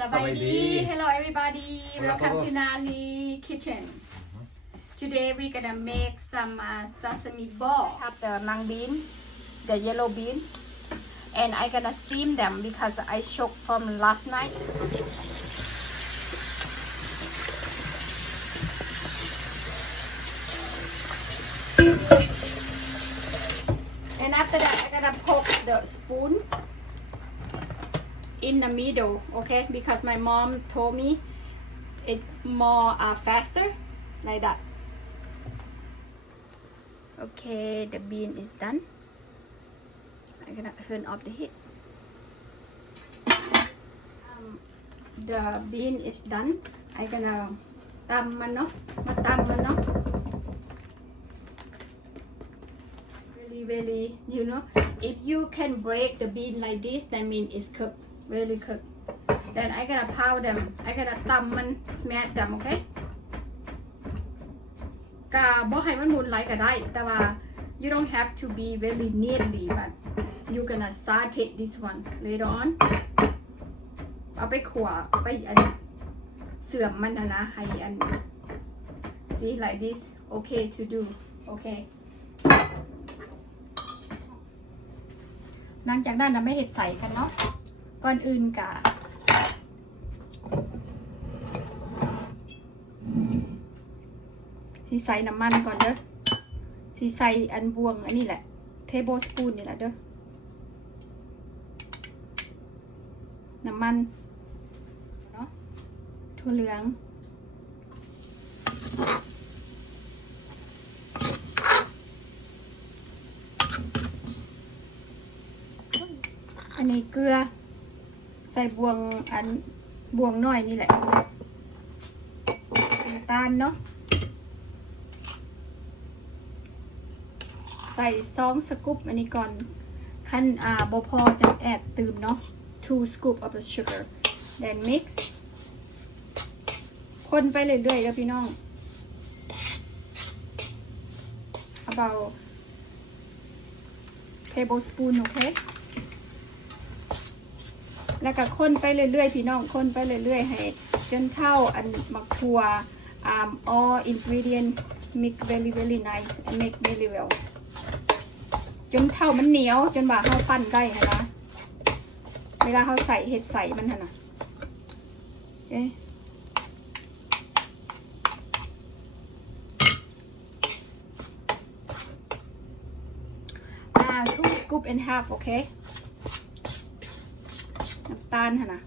Sawadee. Hello everybody. Welcome to Naly Kitchen. Today we're gonna make some sesame ball. I have the mung bean, the yellow bean, and I'm gonna steam them because I soaked from last night. And after that, I'm gonna poke the spoon in the middle, okay? Because my mom told me it's more faster, like that. Okay, the bean is done. I'm gonna turn off the heat. The bean is done. I'm gonna ตำมันเนาะมาตำมันเนาะ really you know if you can break the bean like this that means it's cooked really cooked. Then I gotta pound them. I gotta ตำมัน smash them, okay? กะบ่ให้มันหมุนไหลก็ได้แต่ว่า you don't have to be very neatly but you gonna saute this one later on เอาไปขั่วไปอันเสื่อมมันนะให้อัน see like this okay to do okay หลังจากนั้นเราไม่เห็ดใส่กันเนาะก่อนอื่นกะสีใส่น้ำมันก่อนเด้อสีใส่อันบวงอันนี้แหละเทเบิลสปูนนี่แหละเด้อน้ำมันเนาะถั่วเหลืองอันนี้เกลือใส่บวงอันบวงน้อยนี่แหละน้ำตาลเนาะใส่2 สกู๊ปอันนี้ก่อนขั้นบ่พอจะแอดตื่มเนาะ2 scoop of the sugar then mix คนไปเรื่อยๆแล้วพี่น้อง about tablespoon โอเคแล้วก็คนไปเรื่อยๆพี่น้องคนไปเรื่อยๆให้จนเท่าอันมักทั่วall ingredients mix very very nice and make very well จนเท่ามันเหนียวจนว่าเขาปั้นได้นะเวลาเขาใส่เห็ดใส่มันนะโอเค2 scoop and half โอเคน้ำตาลค่ะนะ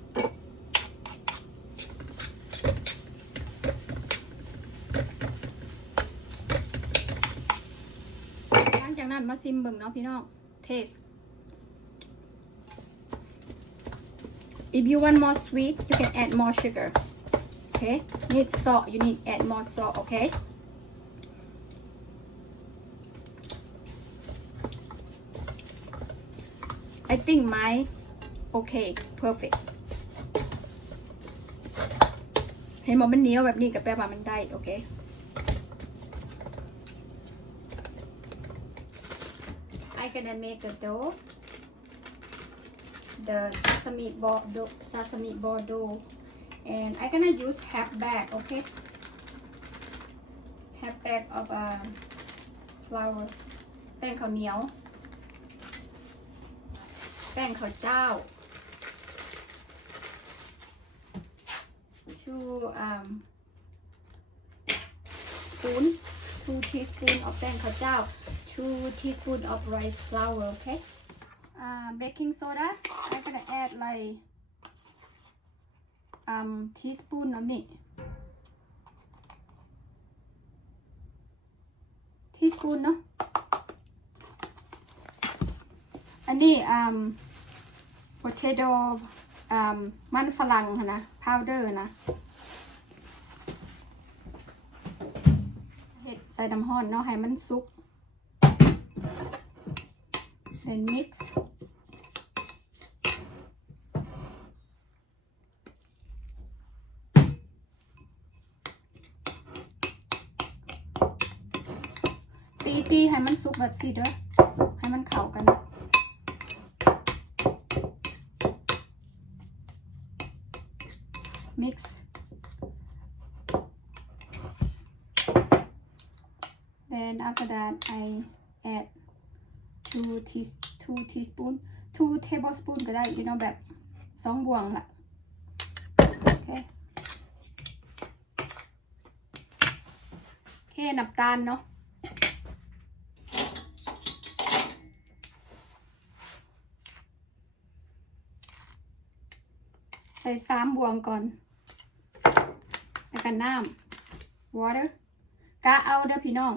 หลังจากนั้นมาซิมเบิ่งเนาะพี่น้อง taste if you want more sweet you can add more sugar okay need salt you need add more salt okay I think my okay perfect เห็นมันเหนียวแบบนี้กับแปลว่ามันได้โอเค I gonna make the dough the sesame ball dough and I gonna use half bag okay half bag of flour แป้งข้าวเหนียวแป้งข้าวเจ้าspoon 2 teaspoon of แป้งข้าวเจ้า2 teaspoon of rice flour okay baking soda I'm gonna add like teaspoon ofนี่ teaspoon เนาะอันนี้potato มันฝรั่งนะ powder นะเห็ดใส่น้ำร้อนเนาะให้มันสุก then mix ตีให้มันสุกแบบสิเด้อให้มันเข้ากัน โ mix. Then after that I add 2 teaspoon 2 tablespoon ก็ได้ you know แบบ2 บ่วงละ okay แค่น้ำตาลเนาะใส่3 บ่วงก่อนแล้วก็น้ำ water กะเอาเด้อพี่น้อง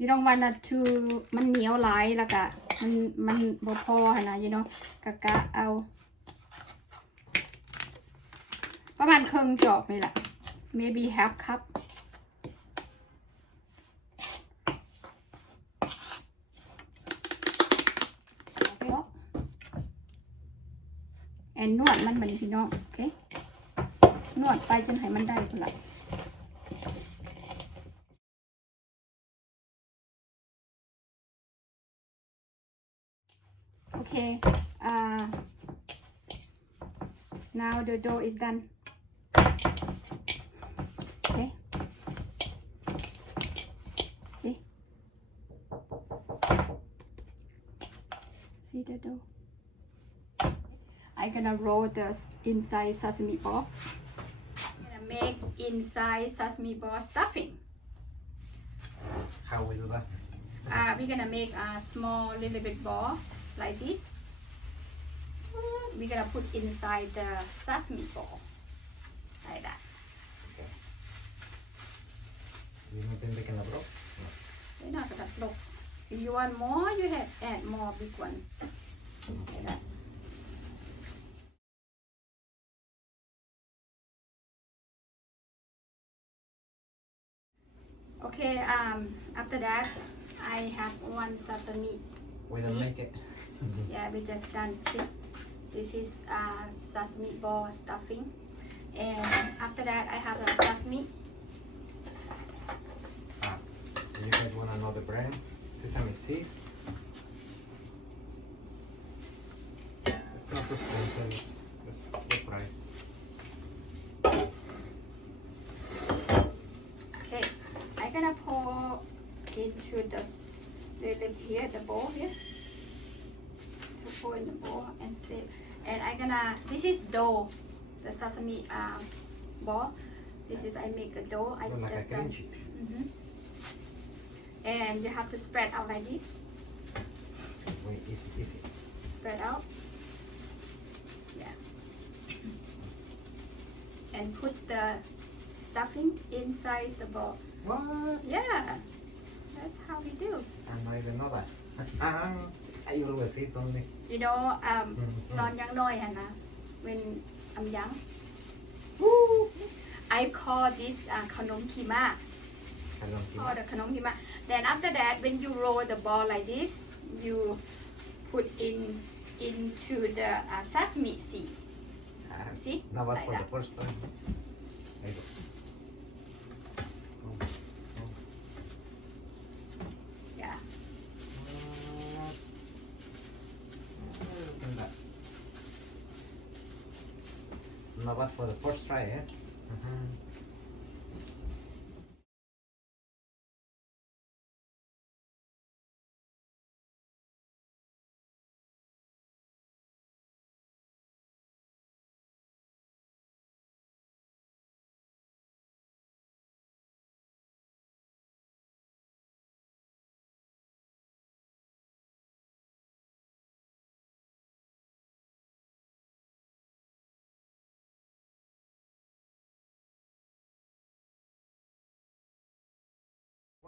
you don't want to มันเหนียวหลายแล้วก็มันบ่พอหั่นนะ you know กะเอาประมาณครึ่งจอกนี่แหละ maybe half cup and นวดมันเหมือนพี่น้องโอเคนวดไปจนให้มันได้พุ่นละOkay, now the dough is done. Okay, see the dough. I'm gonna roll the inside sesame ball. I'm gonna make inside sesame ball stuffing. How we do that? We're gonna make a small little bit ball. Like this, we're gonna put inside the sesame ball, like that. Okay. You meten de que la broke? No. They're not gonna block. If you want more, you have add more big one, like that. Okay. After that, I have one sesame. We don't make it. Yeah, we just done. See, this is sesame ball stuffing, and after that I have a sesame. You guys want to know the brand? Sesame seeds. It's not expensive. It's the price. Okay, I'm gonna pour into the bowl here. Pour in the bowl and save. And I'm gonna. This is dough, the sesame ball. This is I make a dough. I Like just a cream cheese. And you have to spread out like this. Wait, easy. Spread out. Yeah. And put the stuffing inside the bowl. What? Yeah. That's how we do. I didn't know that. I always eat only. You know, ตอนยังน้อยหั่นนะ when I'm young, I call this ขนมขีม่า call the ขนมขีม่า Then after that, when you roll the ball like this, you put into the sesame seed. See? Now what Like for that. the first time? There you go. Yeah. Now what for the first try, eh?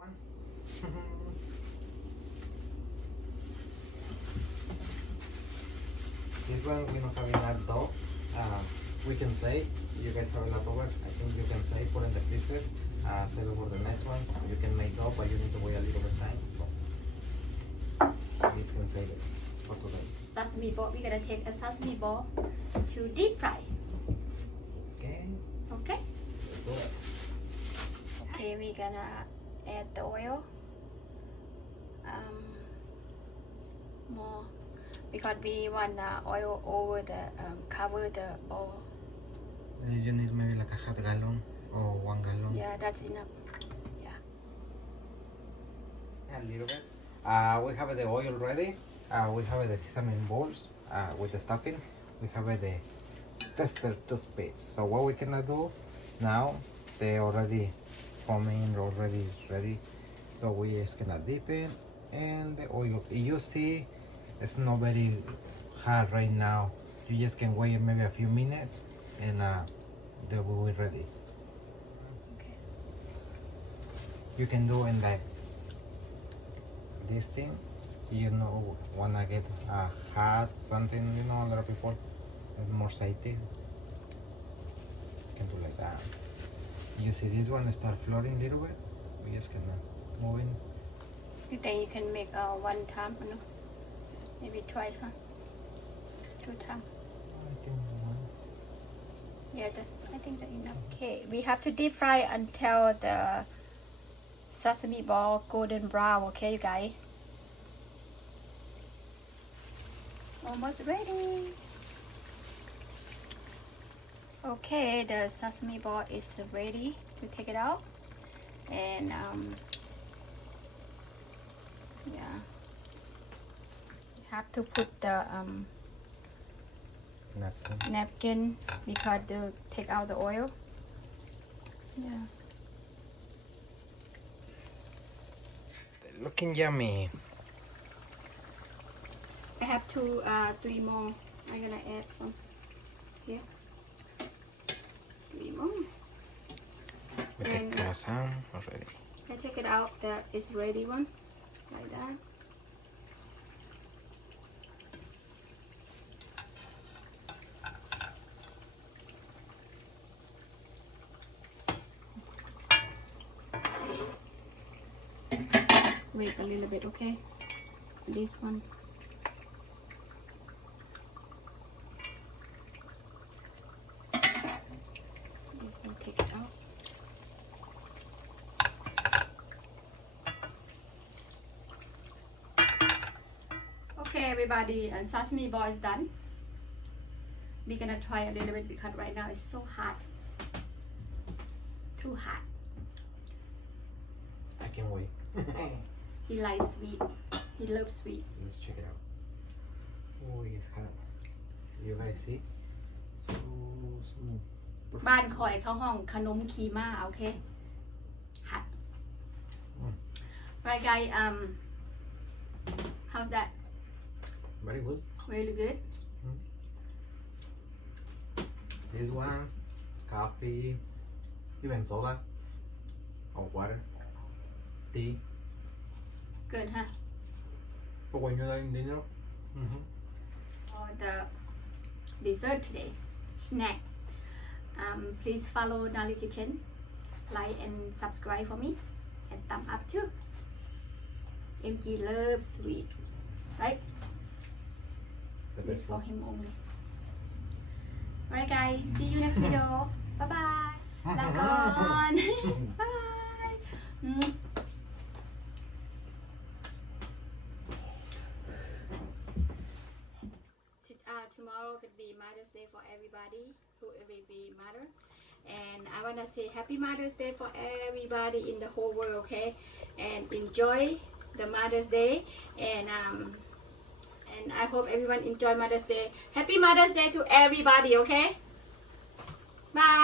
One. This one we don't have enough dough. We can say you guys have a leftover. I think you can say put in the freezer. Save it for the next one. You can make dough, but you need to wait a little bit time. This can save it for today. Sesame ball. We're gonna take a sesame ball to deep fry. Okay. Okay. Let's do it. Okay, we're gonna add the oil. More because we want oil over the cover the bowl. You need maybe like a half gallon or 1 gallon. Yeah, that's enough. Yeah. A little bit. We have the oil ready. We have the sesame balls with the stuffing. We have the tester toothpicks. So what we gonna do now? They already foaming, already ready. So we just gonna dip it in the oil. You see, it's not very hard right now. You just can wait maybe a few minutes, and they will be ready. Okay. You can do in like this thing, you know, wanna get hot something, you know, a lot of people more safety. You can do like that. You see this one start floating a little bit. We just gonna move in. You think you can make one time or no? Maybe twice, huh? 2 times. I think one. Yeah, I think that's enough. Okay, we have to deep fry until the sesame ball golden brown. Okay, you guys. Almost ready. Okay, the sesame ball is ready to take it out, and yeah, you have to put the napkin because to take out the oil. Yeah. Looking yummy. I have 3 more. I'm gonna add some here. 3 more. We And take some already. I take it out. That is ready one, like that. Wait a little bit, okay? This one. This one, take it out. Okay, everybody, and sesame ball is done. We're gonna try a little bit because right now it's so hot. Too hot. I can't wait. He likes sweet. He loves sweet. Let's check it out. Oh, it's hot. You guys see? So smooth. บ้านคอยเข้าห้องขนมคีม่าโอเคหัด Right guys, how's that? Very good. Really good? This one, coffee, even soda or water, tea. Good, huh? But when you're in dinner, For the dessert today, snack. Please follow Naly Kitchen, like and subscribe for me, and thumb up too. MG loves sweet, right? it's the This best for one. him only. Alright guys, see you next video. Bye bye. ลาก่อน Bye. Tomorrow could be Mother's Day for everybody who will be mother, and I wanna say Happy Mother's Day for everybody in the whole world, okay? And enjoy the Mother's Day, and I hope everyone enjoy Mother's Day. Happy Mother's Day to everybody, okay? Bye.